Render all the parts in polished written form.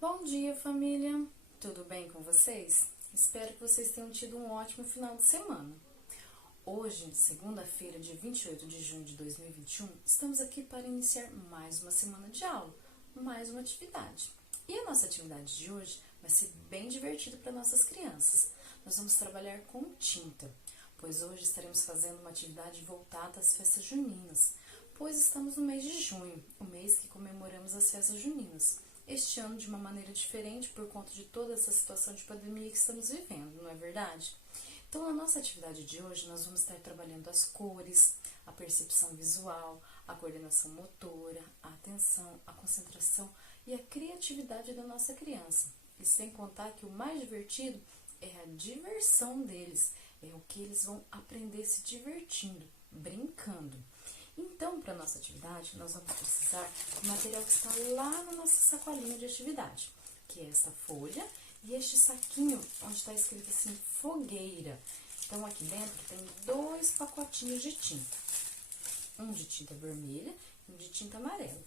Bom dia, família! Tudo bem com vocês? Espero que vocês tenham tido um ótimo final de semana. Hoje, segunda-feira, dia 28 de junho de 2021, estamos aqui para iniciar mais uma semana de aula, mais uma atividade. E a nossa atividade de hoje vai ser bem divertida para nossas crianças. Nós vamos trabalhar com tinta, pois hoje estaremos fazendo uma atividade voltada às festas juninas, pois estamos no mês de junho, o mês que comemoramos as festas juninas. Este ano de uma maneira diferente por conta de toda essa situação de pandemia que estamos vivendo, não é verdade? Então, na nossa atividade de hoje, nós vamos estar trabalhando as cores, a percepção visual, a coordenação motora, a atenção, a concentração e a criatividade da nossa criança. E sem contar que o mais divertido é a diversão deles, é o que eles vão aprender se divertindo, brincando. Então, para a nossa atividade, nós vamos precisar do material que está lá na nossa sacolinha de atividade, que é esta folha e este saquinho onde está escrito assim, fogueira. Então, aqui dentro tem 2 pacotinhos de tinta, um de tinta vermelha e um de tinta amarela.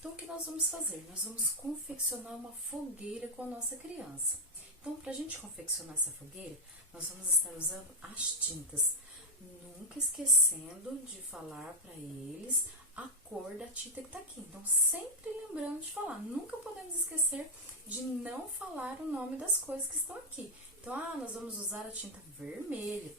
Então, o que nós vamos fazer? Nós vamos confeccionar uma fogueira com a nossa criança. Então, para a gente confeccionar essa fogueira, nós vamos estar usando as tintas, nunca esquecendo de falar para eles a cor da tinta que está aqui. Então, sempre lembrando de falar, nunca podemos esquecer de não falar o nome das coisas que estão aqui. Então, nós vamos usar a tinta vermelha.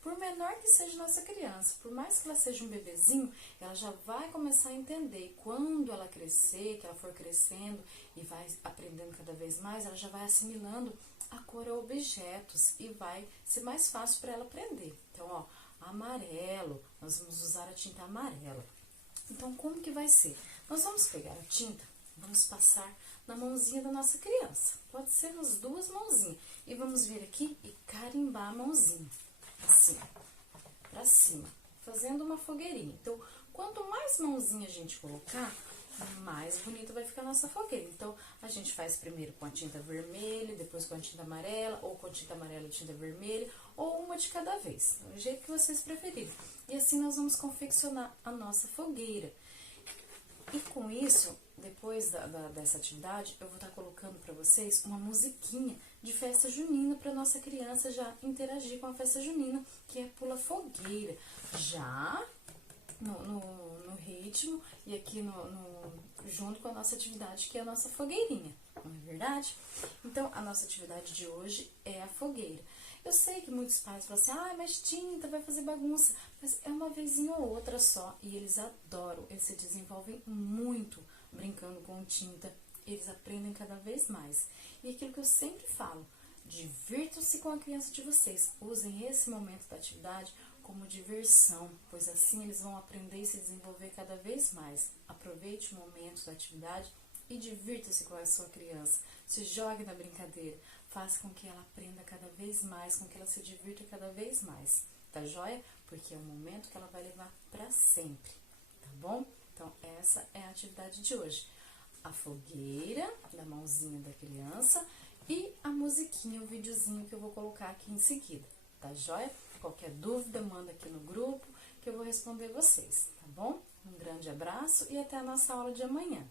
Por menor que seja nossa criança, por mais que ela seja um bebezinho, ela já vai começar a entender. Quando ela crescer, que ela for crescendo e vai aprendendo cada vez mais, ela já vai assimilando a cor a objetos e vai ser mais fácil para ela aprender. Então, amarelo, nós vamos usar a tinta amarela. Então, como que vai ser? Nós vamos pegar a tinta, vamos passar na mãozinha da nossa criança. Pode ser nas 2 mãozinhas. E vamos vir aqui e carimbar a mãozinha. Assim, pra cima, fazendo uma fogueirinha. Então, quanto mais mãozinha a gente colocar, mais bonita vai ficar a nossa fogueira. Então, a gente faz primeiro com a tinta vermelha, depois com a tinta amarela, ou com a tinta amarela e tinta vermelha, ou uma de cada vez, do jeito que vocês preferirem. E assim nós vamos confeccionar a nossa fogueira. E com isso, depois dessa atividade, eu vou estar colocando para vocês uma musiquinha de festa junina para nossa criança já interagir com a festa junina, que é Pula Fogueira. Já no ritmo e aqui junto com a nossa atividade, que é a nossa fogueirinha, não é verdade? Então, a nossa atividade de hoje é a fogueira. Eu sei que muitos pais falam assim, mas tinta vai fazer bagunça, mas é uma vezinha ou outra só, e eles adoram, eles se desenvolvem muito brincando com tinta, eles aprendem cada vez mais. E aquilo que eu sempre falo, divirtam-se com a criança de vocês, usem esse momento da atividade como diversão, pois assim eles vão aprender e se desenvolver cada vez mais. Aproveite o momento da atividade e divirta-se com a sua criança. Se jogue na brincadeira, faça com que ela aprenda cada vez mais, com que ela se divirta cada vez mais. Tá joia? Porque é um momento que ela vai levar para sempre, tá bom? Então, essa é a atividade de hoje. A fogueira da mãozinha da criança e a musiquinha, o videozinho que eu vou colocar aqui em seguida, tá joia? Qualquer dúvida, manda aqui no grupo que eu vou responder vocês, tá bom? Um grande abraço e até a nossa aula de amanhã.